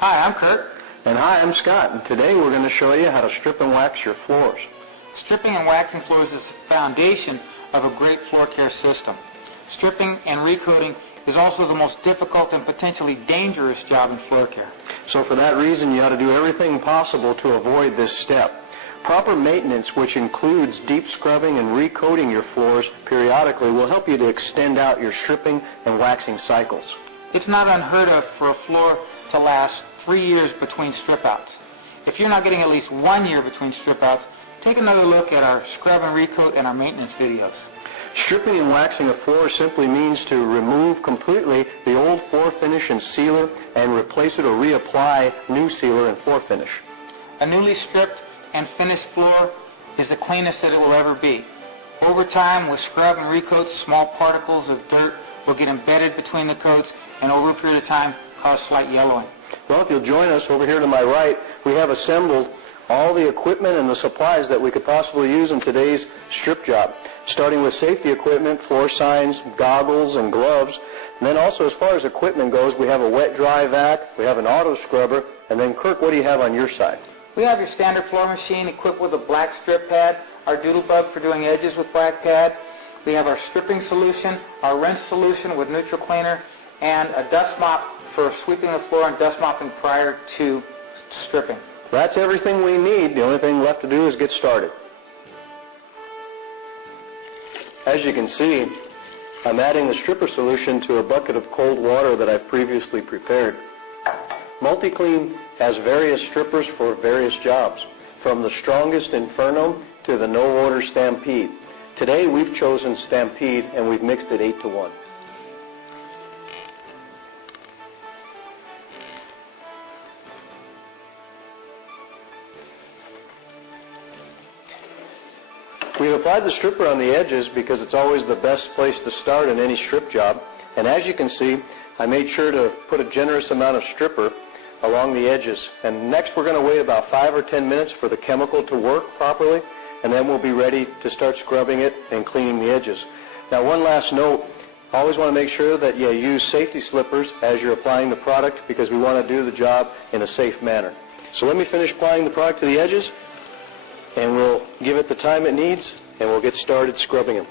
Hi, I'm Kurt. And hi, I'm Scott, and today we're going to show you how to strip and wax your floors. Stripping and waxing floors is the foundation of a great floor care system. Stripping and recoating is also the most difficult and potentially dangerous job in floor care. So for that reason, you ought to do everything possible to avoid this step. Proper maintenance, which includes deep scrubbing and recoating your floors periodically, will help you to extend out your stripping and waxing cycles. It's not unheard of for a floor to last 3 years between strip outs. If you're not getting at least 1 year between strip outs, take another look at our scrub and recoat and our maintenance videos. Stripping and waxing a floor simply means to remove completely the old floor finish and sealer and replace it or reapply new sealer and floor finish. A newly stripped and finished floor is the cleanest that it will ever be. Over time, with scrub and recoats, small particles of dirt will get embedded between the coats and over a period of time cause slight yellowing. Well, if you'll join us over here to my right, we have assembled all the equipment and the supplies that we could possibly use in today's strip job, starting with safety equipment, floor signs, goggles, and gloves. And then also, as far as equipment goes, we have a wet-dry vac, we have an auto scrubber, and then, Kirk, what do you have on your side? We have your standard floor machine equipped with a black strip pad, our doodle bug for doing edges with black pad. We have our stripping solution, our rinse solution with neutral cleaner, and a dust mop for sweeping the floor and dust mopping prior to stripping. That's everything we need. The only thing left to do is get started. As you can see, I'm adding the stripper solution to a bucket of cold water that I've previously prepared. Multi-Clean has various strippers for various jobs, from the strongest Inferno to the no-order Stampede. Today we've chosen Stampede and we've mixed it 8-to-1. We've applied the stripper on the edges because it's always the best place to start in any strip job. And as you can see, I made sure to put a generous amount of stripper along the edges. And next we're going to wait about 5 or 10 minutes for the chemical to work properly, and then we'll be ready to start scrubbing it and cleaning the edges. Now, one last note, always want to make sure that you use safety slippers as you're applying the product because we want to do the job in a safe manner. So let me finish applying the product to the edges, and we'll give it the time it needs, and we'll get started scrubbing them.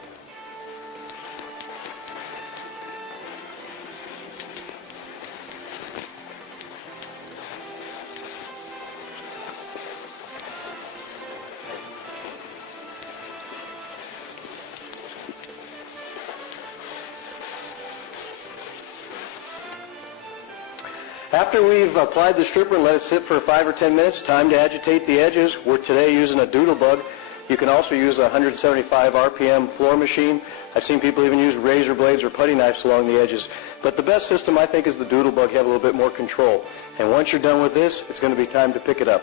After we've applied the stripper and let it sit for 5 or 10 minutes, time to agitate the edges. We're today using a doodle bug. You can also use a 175 RPM floor machine. I've seen people even use razor blades or putty knives along the edges. But the best system, I think, is the doodle bug. You have a little bit more control. And once you're done with this, it's going to be time to pick it up.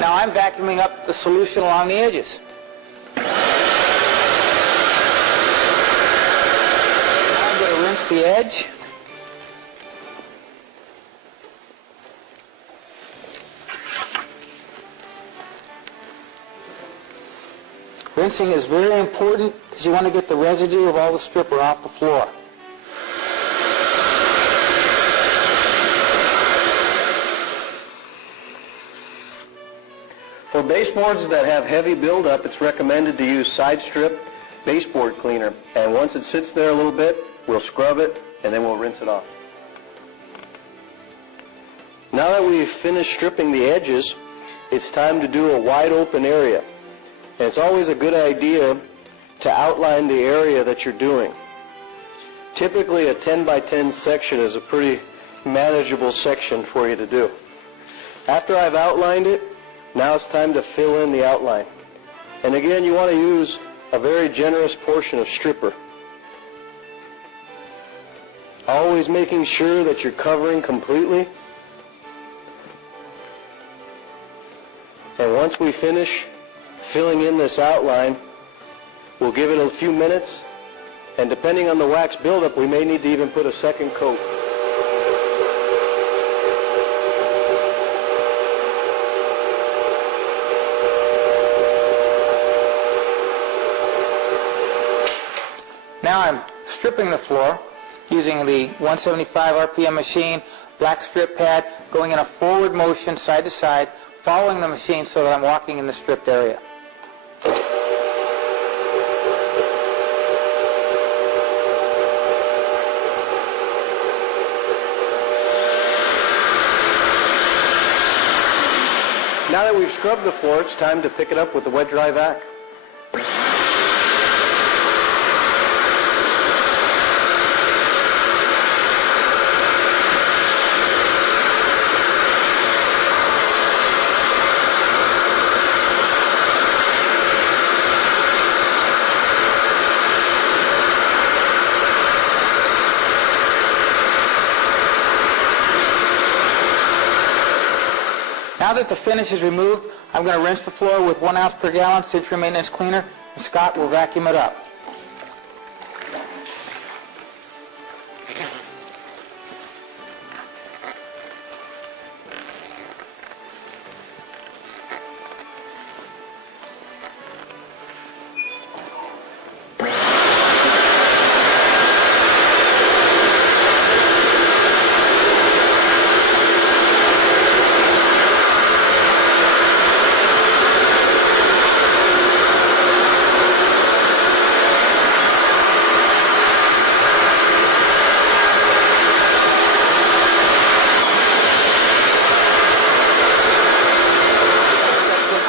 Now I'm vacuuming up the solution along the edges. I'm going to rinse the edge. Rinsing is very important because you want to get the residue of all the stripper off the floor. For baseboards that have heavy buildup, it's recommended to use side strip baseboard cleaner. And once it sits there a little bit, we'll scrub it and then we'll rinse it off. Now that we've finished stripping the edges, it's time to do a wide open area. And it's always a good idea to outline the area that you're doing. Typically a 10 by 10 section is a pretty manageable section for you to do. After I've outlined it, now it's time to fill in the outline. And again, you want to use a very generous portion of stripper. Always making sure that you're covering completely. And once we finish filling in this outline, we'll give it a few minutes, and depending on the wax buildup, we may need to even put a second coat. Now I'm stripping the floor using the 175 RPM machine, black strip pad, going in a forward motion side to side, following the machine so that I'm walking in the stripped area. Now that we've scrubbed the floor, it's time to pick it up with the wet dry vac. Now that the finish is removed, I'm going to rinse the floor with 1 ounce per gallon Citrus Maintenance Cleaner, and Scott will vacuum it up.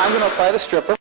I'm going to apply the stripper.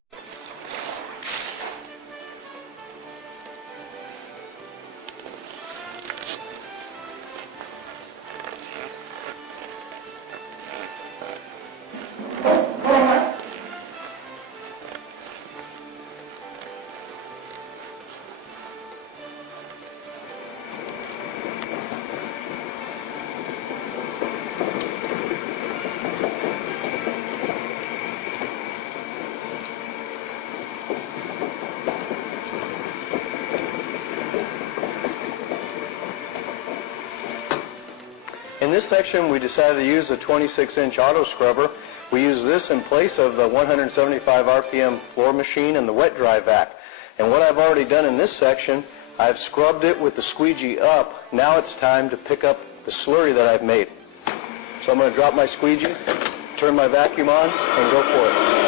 In this section, we decided to use a 26-inch auto scrubber. We use this in place of the 175 RPM floor machine and the wet dry vac. And what I've already done in this section, I've scrubbed it with the squeegee up. Now it's time to pick up the slurry that I've made. So I'm going to drop my squeegee, turn my vacuum on, and go for it.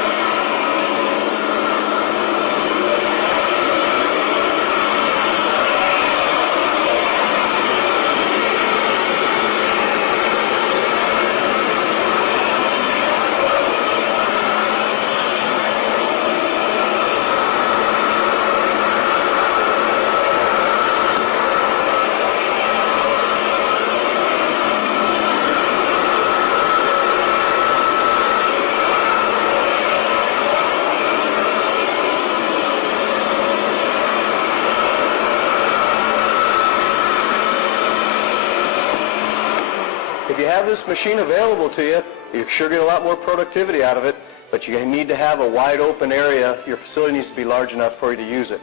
If you have this machine available to you, you sure get a lot more productivity out of it, but you need to have a wide open area. Your facility needs to be large enough for you to use it.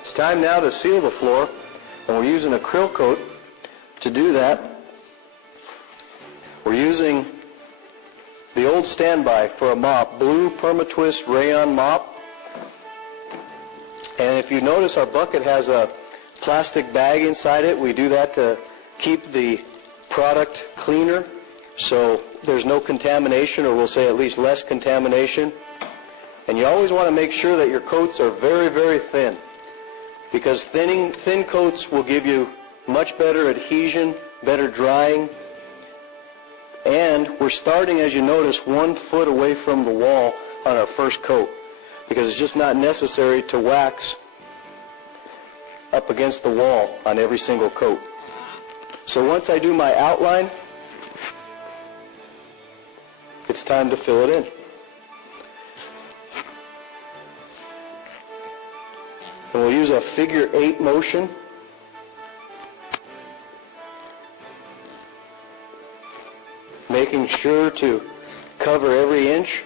It's time now to seal the floor, and we're using acryl coat to do that. We're using the old standby for a mop, blue Permatwist rayon mop. And if you notice, our bucket has a plastic bag inside it. We do that to keep the product cleaner, so there's no contamination, or we'll say at least less contamination. And you always want to make sure that your coats are very, very thin, because thin coats will give you much better adhesion, better drying. And we're starting, as you notice, 1 foot away from the wall on our first coat, because it's just not necessary to wax up against the wall on every single coat. So once I do my outline, it's time to fill it in. And we'll use a figure 8 motion. Making sure to cover every inch.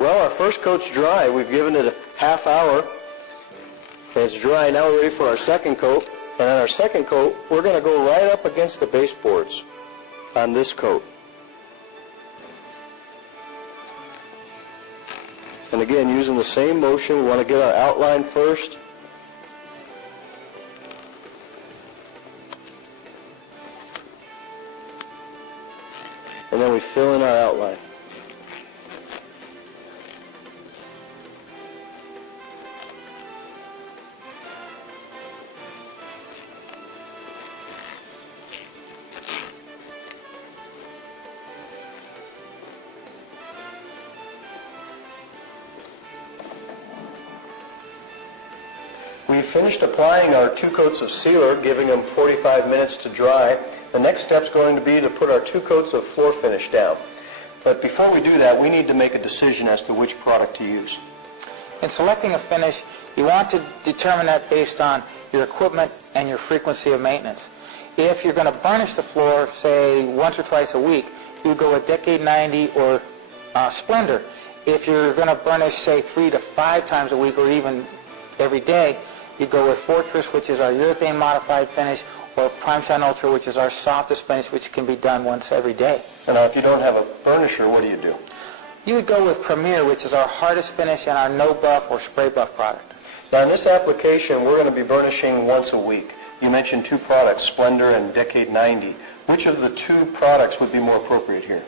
Well, our first coat's dry. We've given it a half hour. Okay, it's dry. Now we're ready for our second coat. And on our second coat, we're going to go right up against the baseboards on this coat. And again, using the same motion, we want to get our outline first. And then we fill in our outline. We finished applying our 2 coats of sealer, giving them 45 minutes to dry. The next step is going to be to put our 2 coats of floor finish down. But before we do that, we need to make a decision as to which product to use. In selecting a finish, you want to determine that based on your equipment and your frequency of maintenance. If you're going to burnish the floor, say, once or twice a week, you go with Decade 90 or Splendor. If you're going to burnish, say, 3 to 5 times a week or even every day, you go with Fortress, which is our urethane modified finish, or Prime Shine Ultra, which is our softest finish, which can be done once every day. And now if you don't have a burnisher, what do you do? You would go with Premier, which is our hardest finish and our no buff or spray buff product. Now in this application, we're going to be burnishing once a week. You mentioned 2 products, Splendor and Decade 90. Which of the 2 products would be more appropriate here?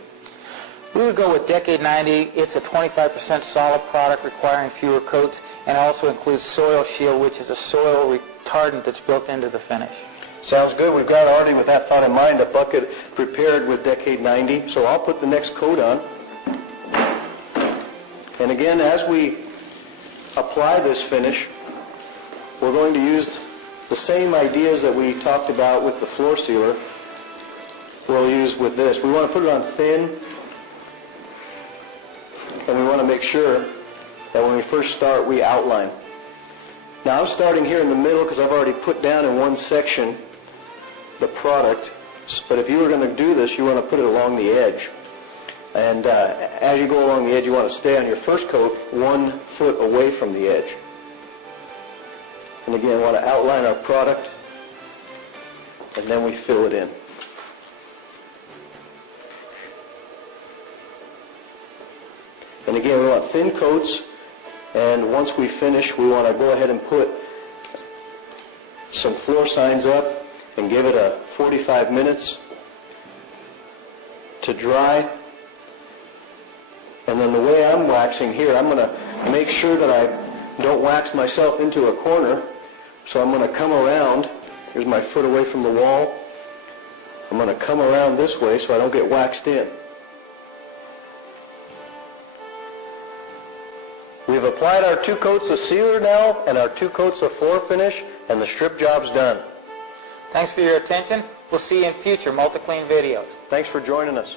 We would go with Decade 90. It's a 25% solid product requiring fewer coats, and also includes Soil Shield, which is a soil retardant that's built into the finish. Sounds good. We've got already, with that thought in mind, a bucket prepared with Decade 90. So I'll put the next coat on. And again, as we apply this finish, we're going to use the same ideas that we talked about with the floor sealer. We'll use with this. We want to put it on thin, and we want to make sure that when we first start, we outline. Now I'm starting here in the middle because I've already put down in one section the product, but if you were going to do this, you want to put it along the edge. And as you go along the edge, you want to stay on your first coat 1 foot away from the edge. And again, we want to outline our product, and then we fill it in. And again, we want thin coats, and once we finish, we want to go ahead and put some floor signs up and give it a 45 minutes to dry. And then the way I'm waxing here, I'm going to make sure that I don't wax myself into a corner. So I'm going to come around. Here's my foot away from the wall. I'm going to come around this way so I don't get waxed in. We've applied our 2 coats of sealer now and our 2 coats of floor finish, and the strip job's done. Thanks for your attention. We'll see you in future multi-clean videos. Thanks for joining us.